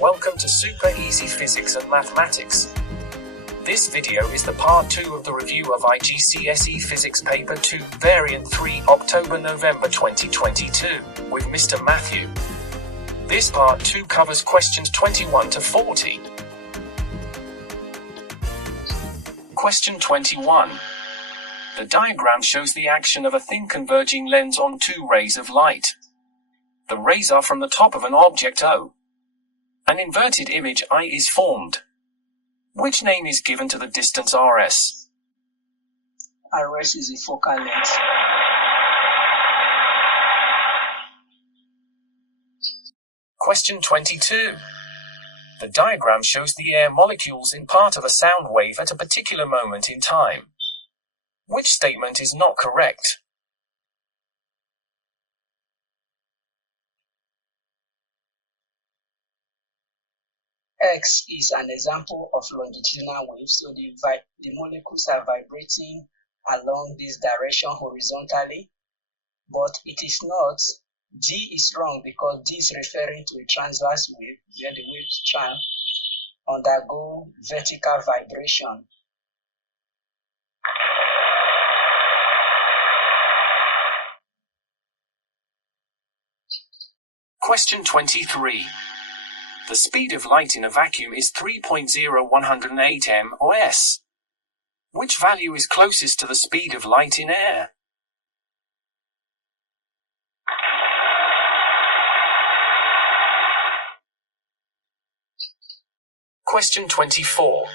Welcome to Super Easy Physics and Mathematics. This video is the part 2 of the review of IGCSE Physics Paper 2, Variant 3, October-November 2022, with Mr. Matthew. This part 2 covers questions 21 to 40. Question 21. The diagram shows the action of a thin converging lens on two rays of light. The rays are from the top of an object O. An inverted image I is formed. Which name is given to the distance RS? RS is the focal length. Question 22. The diagram shows the air molecules in part of a sound wave at a particular moment in time. Which statement is not correct? X is an example of longitudinal wave, so the molecules are vibrating along this direction horizontally, but it is not. D is wrong because D is referring to a transverse wave, where the waves try undergo vertical vibration. Question 23. The speed of light in a vacuum is 3.0108 m or s. Which value is closest to the speed of light in air? Question 24.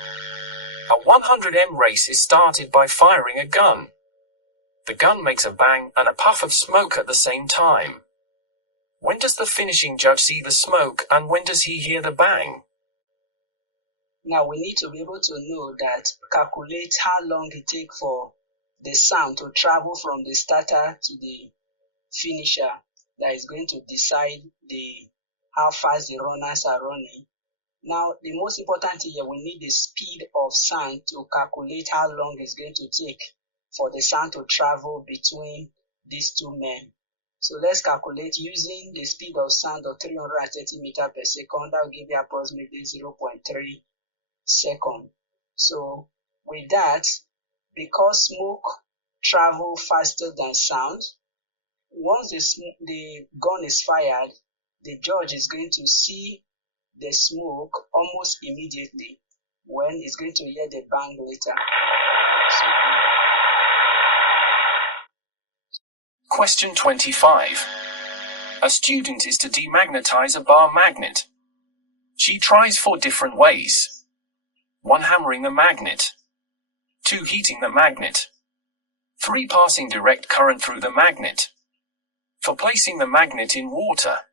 A 100 m race is started by firing a gun. The gun makes a bang and a puff of smoke at the same time. When does the finishing judge see the smoke and when does he hear the bang? Now we need to be able to know that, calculate how long it takes for the sound to travel from the starter to the finisher. That is going to decide how fast the runners are running. Now the most important thing here, we need the speed of sound to calculate how long it's going to take for the sound to travel between these two men. So let's calculate using the speed of sound of 330 meters per second. That will give you approximately 0.3 seconds. So with that, because smoke travels faster than sound, once the gun is fired, the judge is going to see the smoke almost immediately when he's going to hear the bang later. Question 25. A student is to demagnetize a bar magnet. She tries 4 different ways. 1. Hammering the magnet. 2. Heating the magnet. 3. Passing direct current through the magnet. 4. Placing the magnet in water.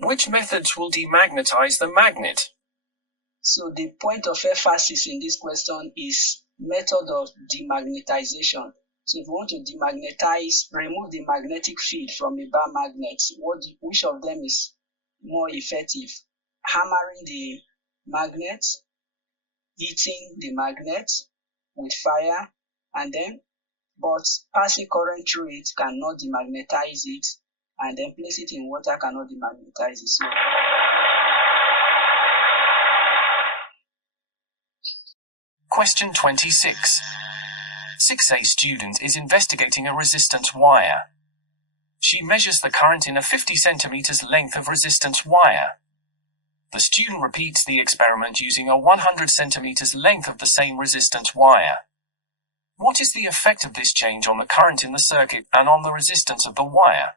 Which methods will demagnetize the magnet? So the point of emphasis in this question is method of demagnetization. So if you want to demagnetize, remove the magnetic field from a bar magnet, which of them is more effective? Hammering the magnet, heating the magnet with fire, but passing current through it cannot demagnetize it, and then place it in water cannot demagnetize it. So Question 26. 6A student is investigating a resistance wire. She measures the current in a 50 cm length of resistance wire. The student repeats the experiment using a 100 cm length of the same resistance wire. What is the effect of this change on the current in the circuit and on the resistance of the wire?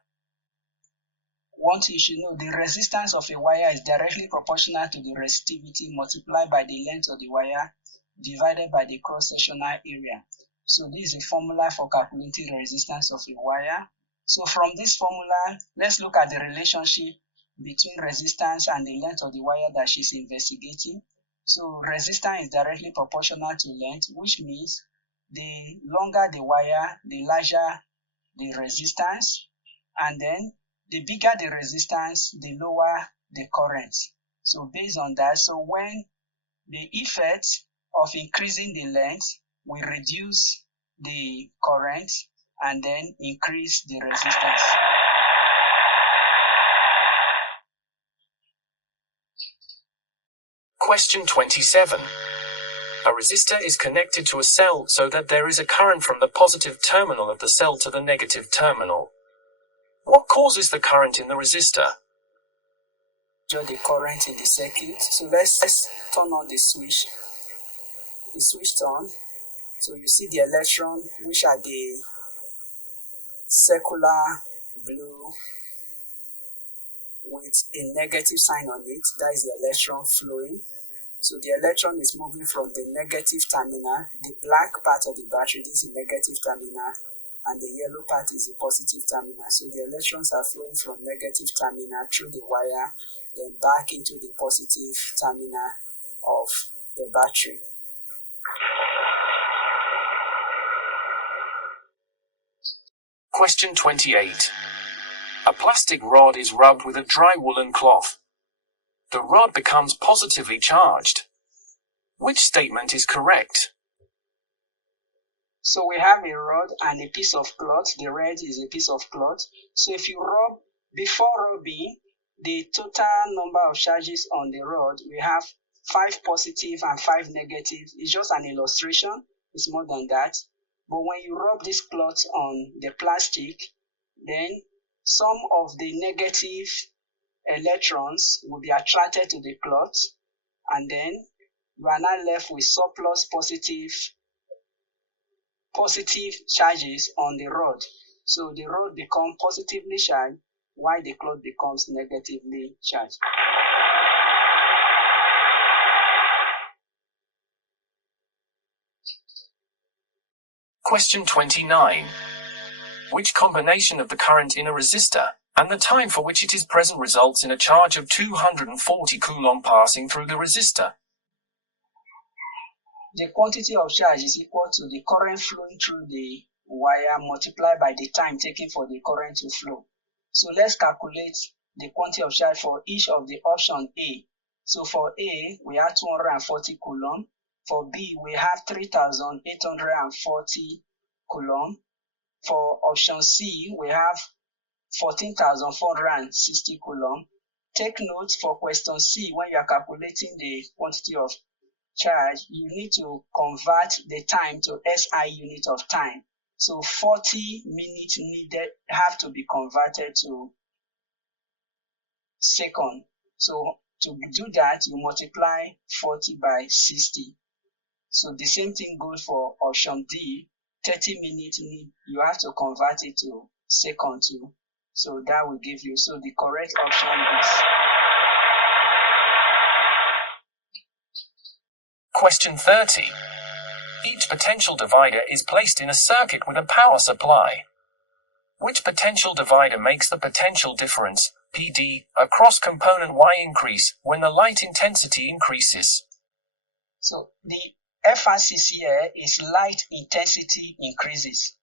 One thing you should know, the resistance of a wire is directly proportional to the resistivity multiplied by the length of the wire divided by the cross-sectional area. So this is a formula for calculating the resistance of a wire. So from this formula, let's look at the relationship between resistance and the length of the wire that she's investigating. So resistance is directly proportional to length, which means the longer the wire, the larger the resistance, and then the bigger the resistance, the lower the current. So based on that, so when the effect of increasing the length will reduce the current and then increase the resistance. Question 27. A resistor is connected to a cell so that there is a current from the positive terminal of the cell to the negative terminal. What causes the current in the resistor? The current in the circuit. So let's turn on the switch. The switch turn. So you see the electron, which are the circular blue with a negative sign on it. That is the electron flowing. So the electron is moving from the negative terminal. The black part of the battery, this is the negative terminal, and the yellow part is the positive terminal. So the electrons are flowing from negative terminal through the wire, then back into the positive terminal of the battery. Question 28. A plastic rod is rubbed with a dry woolen cloth. The rod becomes positively charged. Which statement is correct? So we have a rod and a piece of cloth. The red is a piece of cloth. So if you rub, before rubbing, the total number of charges on the rod, we have 5 positive and 5 negative. It's just an illustration. It's more than that. But when you rub this cloth on the plastic, then some of the negative electrons will be attracted to the cloth, and then you are now left with surplus positive charges on the rod. So the rod becomes positively charged while the cloth becomes negatively charged. Question 29. Which combination of the current in a resistor and the time for which it is present results in a charge of 240 coulomb passing through the resistor? The quantity of charge is equal to the current flowing through the wire multiplied by the time taken for the current to flow. So let's calculate the quantity of charge for each of the option A. So for A, we have 240 coulomb. For B, we have 3,840 coulomb. For option C, we have 14,460 coulomb. Take note for question C, when you are calculating the quantity of charge, you need to convert the time to SI unit of time. So 40 minutes needed have to be converted to second. So to do that, you multiply 40 by 60. So the same thing goes for option D. 30 minutes you have to convert it to second too. So that will give you, so the correct option is. Question 30. Each potential divider is placed in a circuit with a power supply. Which potential divider makes the potential difference, PD, across component Y increase when the light intensity increases? So the FRCC here is light intensity increases.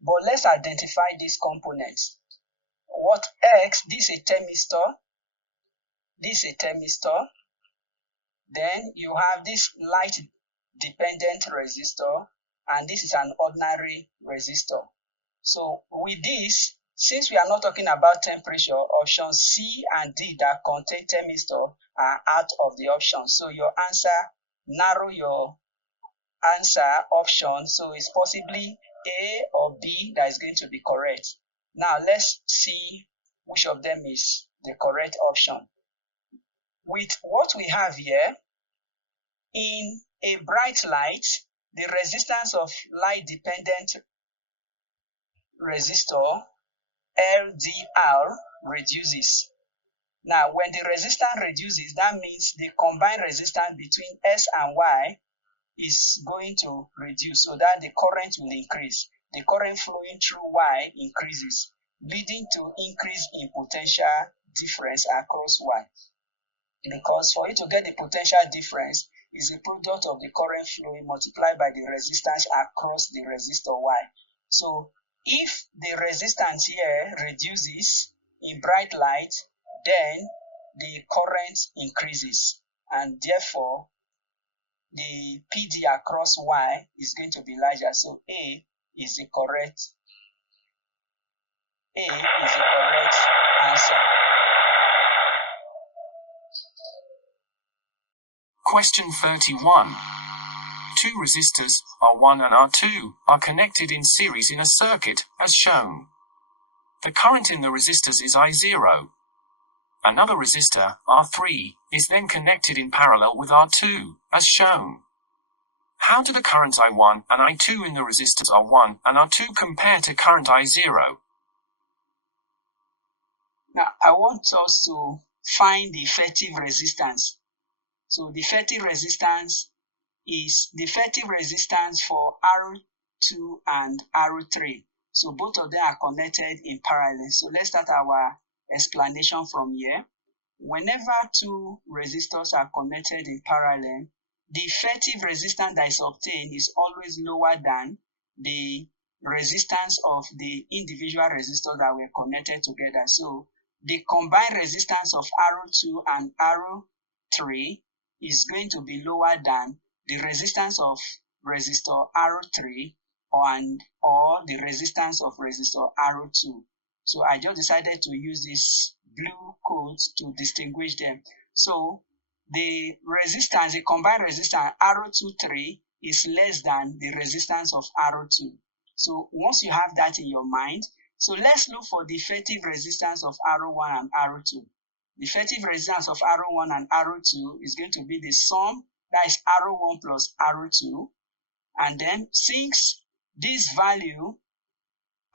But let's identify these components. What X, this is a thermistor. This is a thermistor. Then you have this light dependent resistor, and this is an ordinary resistor. So with this, since we are not talking about temperature, options C and D that contain thermistor are out of the option. So your answer, narrow your answer option, so it's possibly A or B that is going to be correct. Now let's see which of them is the correct option. With what we have here, in a bright light, the resistance of light dependent resistor LDR reduces. Now when the resistance reduces, that means the combined resistance between S and Y is going to reduce, so that the current will increase. The current flowing through Y increases, leading to increase in potential difference across Y. Because for you to get the potential difference is a product of the current flowing multiplied by the resistance across the resistor Y. So if the resistance here reduces in bright light, then the current increases, and therefore the PD across Y is going to be larger. So A is the correct answer. Question 31. Two resistors, R1 and R2, are connected in series in a circuit, as shown. The current in the resistors is I0. Another resistor, R3, is then connected in parallel with R2, as shown. How do the currents I1 and I2 in the resistors R1 and R2 compare to current I0? Now, I want us to find the effective resistance. So the effective resistance is the effective resistance for R2 and R3. So both of them are connected in parallel. So let's start our explanation from here. Whenever two resistors are connected in parallel, the effective resistance that is obtained is always lower than the resistance of the individual resistors that were connected together. So the combined resistance of R2 and R3 is going to be lower than the resistance of resistor R3 or the resistance of resistor R2. So I just decided to use this blue code to distinguish them. So the resistance, the combined resistance R23 is less than the resistance of R2. So once you have that in your mind, so let's look for the effective resistance of R1 and R2. The effective resistance of R1 and R2 is going to be the sum, that is R1 plus R2. And then since this value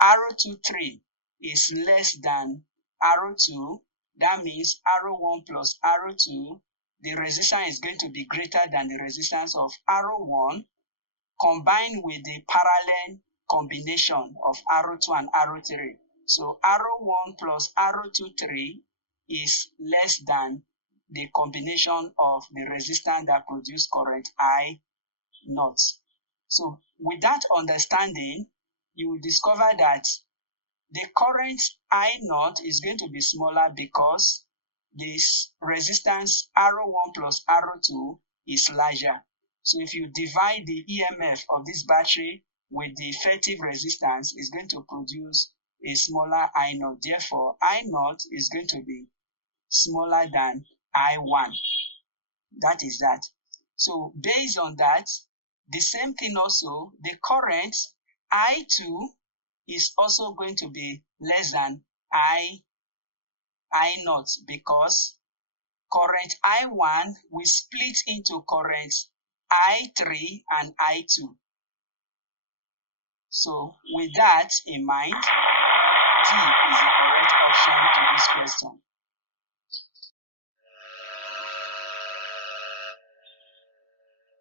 R23 is less than R2, that means R1 plus R2, the resistance is going to be greater than the resistance of R1 combined with the parallel combination of R2 and R3. So R1 plus R23 is less than the combination of the resistance that produce current I0. So with that understanding, you will discover that the current I0 is going to be smaller because this resistance R1 plus R2 is larger. So if you divide the EMF of this battery with the effective resistance, it's going to produce a smaller I0. Therefore, I0 is going to be smaller than I1. That is that. So based on that, the same thing also, the current I2 is also going to be less than I0 because current I1 will split into current I3 and I2. So with that in mind, D is the correct option to this question.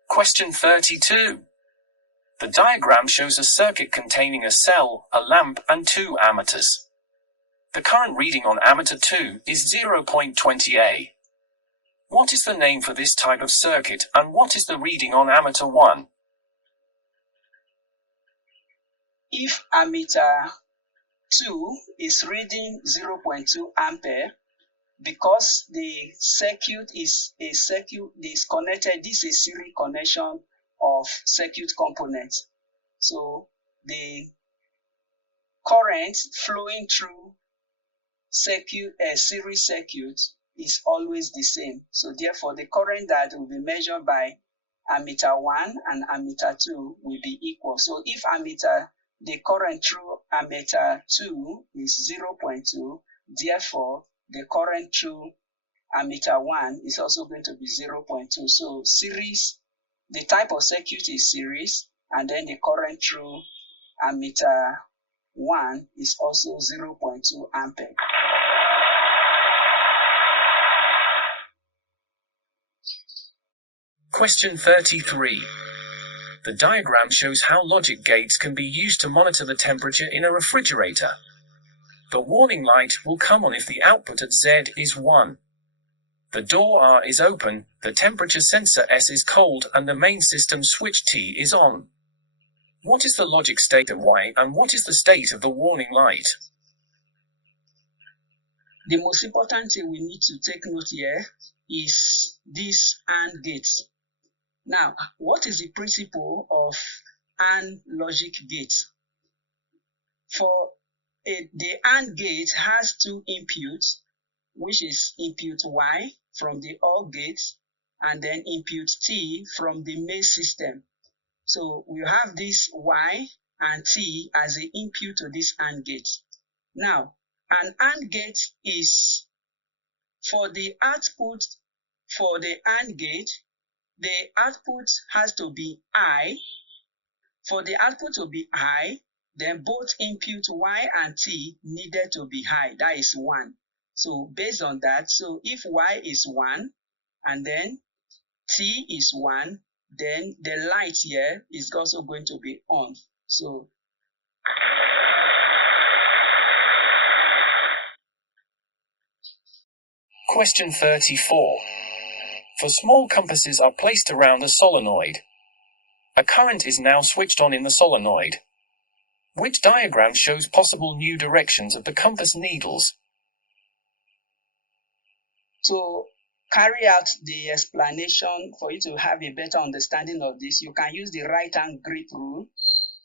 Question 32. The diagram shows a circuit containing a cell, a lamp, and two ammeters. The current reading on ammeter 2 is 0.20 A. What is the name for this type of circuit, and what is the reading on ammeter 1? If ammeter 2 is reading 0.2 ampere, because the circuit is connected, this is a series connection of circuit components. So the current flowing through series circuit is always the same. So therefore, the current that will be measured by ammeter 1 and ammeter 2 will be equal. So if the current through ammeter 2 is 0.2, therefore the current through ammeter 1 is also going to be 0.2. So series, the type of circuit is series, and then the current through ammeter 1 is also 0.2 ampere. Question 33. The diagram shows how logic gates can be used to monitor the temperature in a refrigerator. The warning light will come on if the output at Z is 1. The door R is open, the temperature sensor S is cold, and the main system switch T is on. What is the logic state of Y, and what is the state of the warning light? The most important thing we need to take note here is this AND gate. Now, what is the principle of AND logic gate? The AND gate has two inputs, which is input Y from the OR gate and then input T from the main system. So we have this Y and T as the input to this AND gate. Now, an AND gate is for the output for the AND gate, the output has to be I. For the output to be high, then both input Y and T needed to be high. That is 1. So based on that, so if Y is 1 and then T is 1, then the light here is also going to be on. So Question 34. For small compasses are placed around a solenoid. A current is now switched on in the solenoid. Which diagram shows possible new directions of the compass needles? to carry out the explanation, for you to have a better understanding of this, you can use the right-hand grip rule,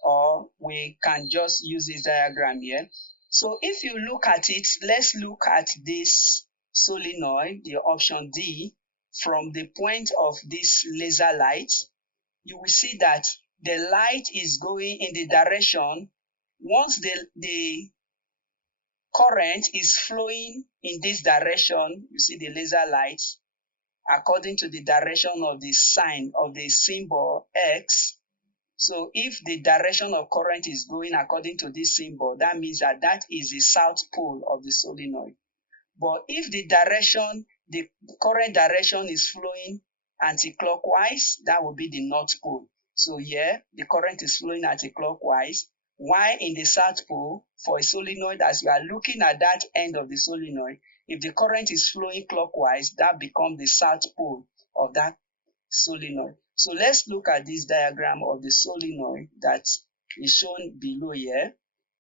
or we can just use this diagram here. So if you look at it, let's look at this solenoid, the option D, from the point of this laser light. You will see that the light is going in the direction. Once the current is flowing in this direction, you see the laser light, according to the direction of the sign of the symbol X. So if the direction of current is going according to this symbol, that means that that is the south pole of the solenoid. But if the current direction is flowing anti-clockwise, that will be the north pole. So here, the current is flowing anti-clockwise, while in the south pole, for a solenoid, as you are looking at that end of the solenoid, if the current is flowing clockwise, that becomes the south pole of that solenoid. So let's look at this diagram of the solenoid that is shown below here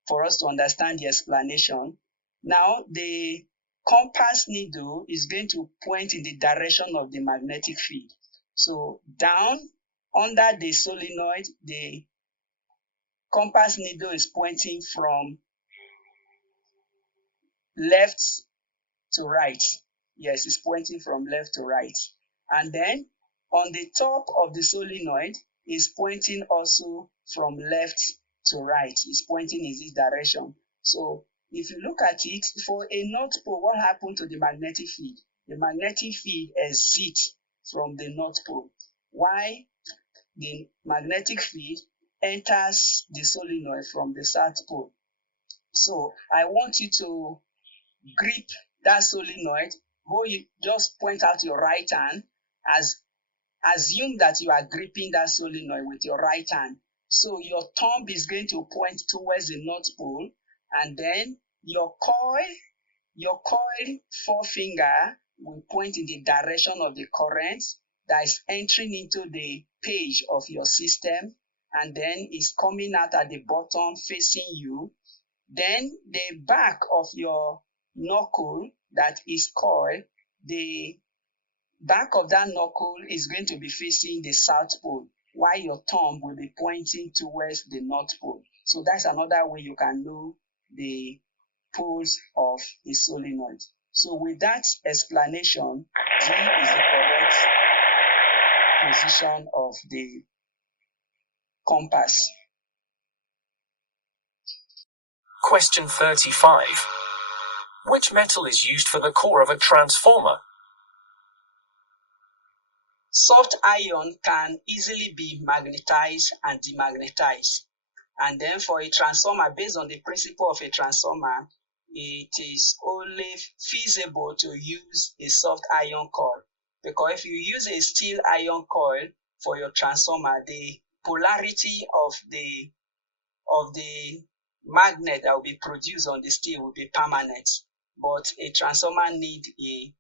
for us to understand the explanation. Now, the compass needle is going to point in the direction of the magnetic field. So down under the solenoid, the compass needle is pointing from left to right. Yes, it's pointing from left to right. And then on the top of the solenoid is pointing also from left to right. It's pointing in this direction. So if you look at it, for a north pole, what happened to the magnetic field? The magnetic field exits from the north pole, while the magnetic field enters the solenoid from the south pole. So I want you to grip that solenoid. You just point out your right hand, assume that you are gripping that solenoid with your right hand. So your thumb is going to point towards the north pole, and then your coil forefinger will point in the direction of the current that is entering into the page of your system, and then is coming out at the bottom facing you. Then the back of your knuckle that is coil, the back of that knuckle is going to be facing the south pole, while your thumb will be pointing towards the north pole. So that's another way you can know the poles of the solenoid. So with that explanation, D is the correct position of the compass. Question 35. Which metal is used for the core of a transformer? Soft iron can easily be magnetized and demagnetized. And then for a transformer, based on the principle of a transformer, it is only feasible to use a soft iron coil. Because if you use a steel iron coil for your transformer, the polarity of the magnet that will be produced on the steel will be permanent. But a transformer needs a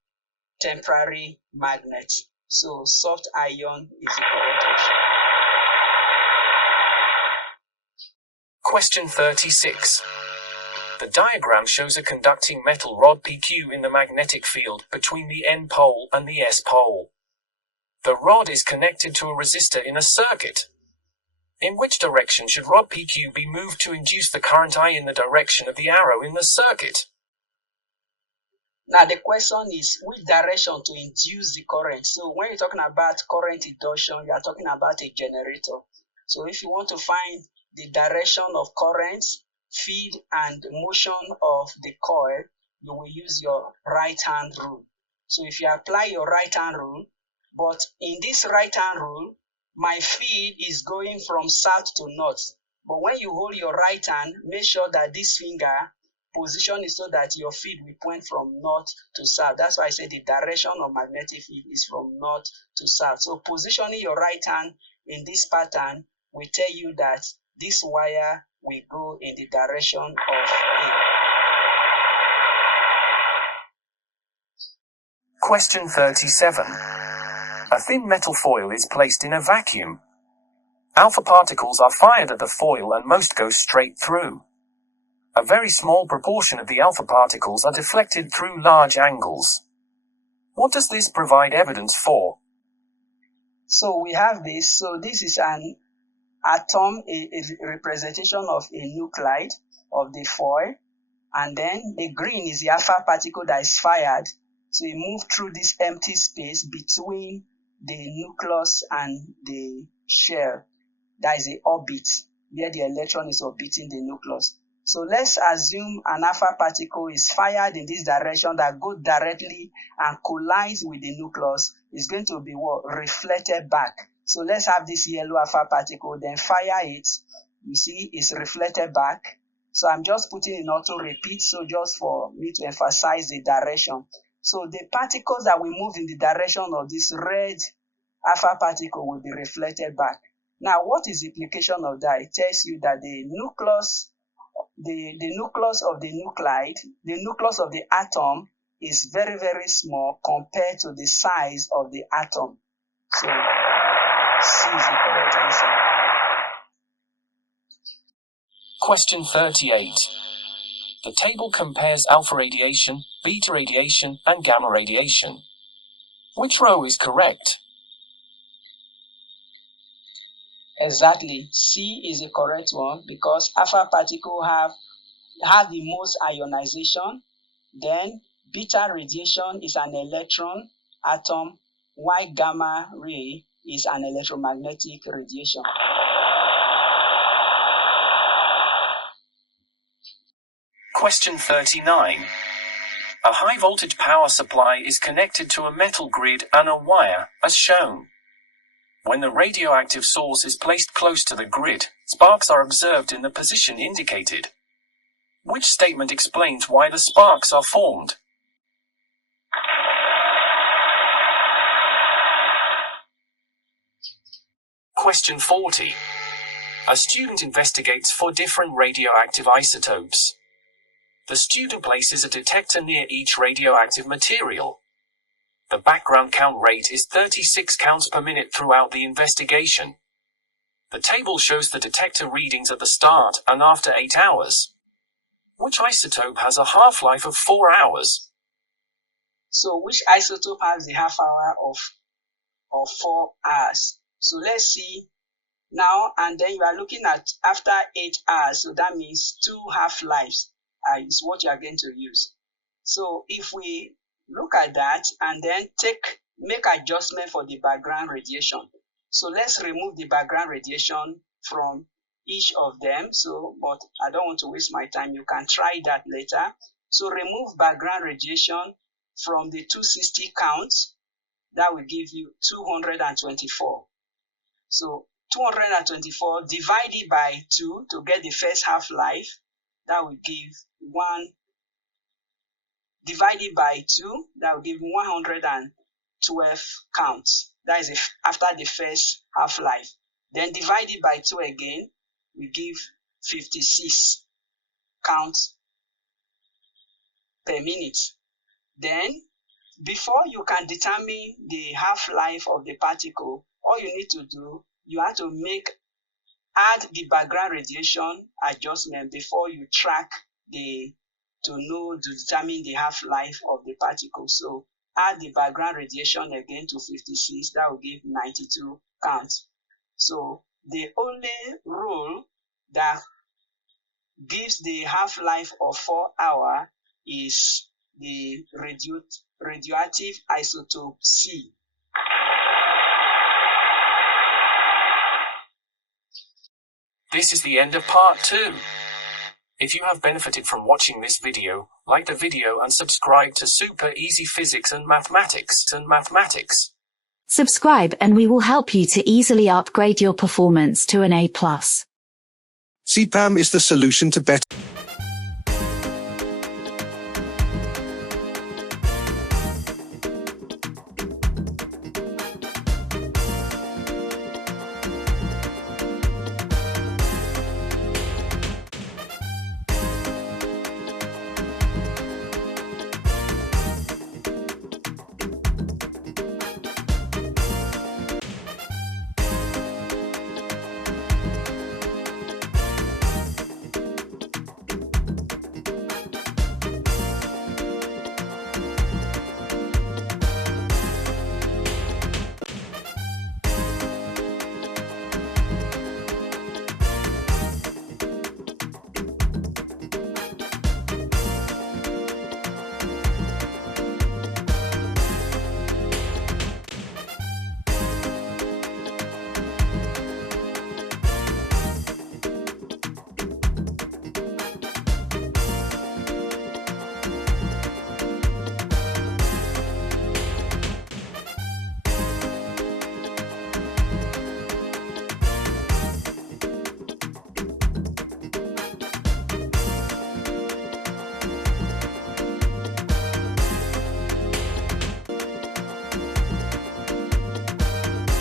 temporary magnet. So soft iron is the correct option. Question 36. The diagram shows a conducting metal rod PQ in the magnetic field between the N pole and the S pole. The rod is connected to a resistor in a circuit. In which direction should rod PQ be moved to induce the current I in the direction of the arrow in the circuit? Now the question is which direction to induce the current. So when you're talking about current induction, you are talking about a generator. So if you want to find the direction of current, feed and motion of the coil, you will use your right hand rule. So if you apply your right hand rule, but in this right hand rule, my feed is going from south to north. But when you hold your right hand, make sure that this finger position is so that your feed will point from north to south. That's why I say the direction of magnetic field is from north to south. So positioning your right hand in this pattern will tell you that this wire will go in the direction of A. Question 37. A thin metal foil is placed in a vacuum. Alpha particles are fired at the foil and most go straight through. A very small proportion of the alpha particles are deflected through large angles. What does this provide evidence for? So we have this. So this is an atom, a representation of a nuclide of the foil. And then the green is the alpha particle that is fired. So it moves through this empty space between the nucleus and the shell. That is the orbit, where the electron is orbiting the nucleus. So let's assume an alpha particle is fired in this direction that goes directly and collides with the nucleus. It's going to be what? Reflected back. So let's have this yellow alpha particle, then fire it. You see, it's reflected back. So I'm just putting in auto repeat, so just for me to emphasize the direction. So the particles that will move in the direction of this red alpha particle will be reflected back. Now, what is the implication of that? It tells you that the nucleus of the nuclide, the nucleus of the atom is very, very small compared to the size of the atom. So, C is the correct answer. Question 38. The table compares alpha radiation, beta radiation, and gamma radiation. Which row is correct? Exactly. C is the correct one because alpha particle have the most ionization. Then beta radiation is an electron atom, while gamma ray is an electromagnetic radiation. Question 39. A high voltage power supply is connected to a metal grid and a wire, as shown. When the radioactive source is placed close to the grid, sparks are observed in the position indicated. Which statement explains why the sparks are formed? Question 40. A student investigates for different radioactive isotopes. The student places a detector near each radioactive material. The background count rate is 36 counts per minute throughout the investigation. The table shows the detector readings at the start and after 8 hours. Which isotope has a half-life of 4 hours? So which isotope has the half-hour of 4 hours? So let's see now, and then you are looking at after 8 hours, so that means 2 half-lives is what you are going to use. So if we look at that and then make adjustment for the background radiation. So let's remove the background radiation from each of them. So, but I don't want to waste my time. You can try that later. So remove background radiation from the 260 counts. That will give you 224. So 224 divided by 2 to get the first half-life. That will give 1. Divided by 2, that will give 112 counts. That is after the first half-life. Then divided by 2 again, we give 56 counts per minute. Then, before you can determine the half-life of the particle, all you need to do, you have to add the background radiation adjustment before you track to determine the half-life of the particle. So add the background radiation again to 56, that will give 92 counts. So the only rule that gives the half-life of 4 hours is the radioactive isotope C. This is the end of part 2. If you have benefited from watching this video, like the video and subscribe to Super Easy Physics and Mathematics. Subscribe and we will help you to easily upgrade your performance to an A+. SEPAM is the solution to better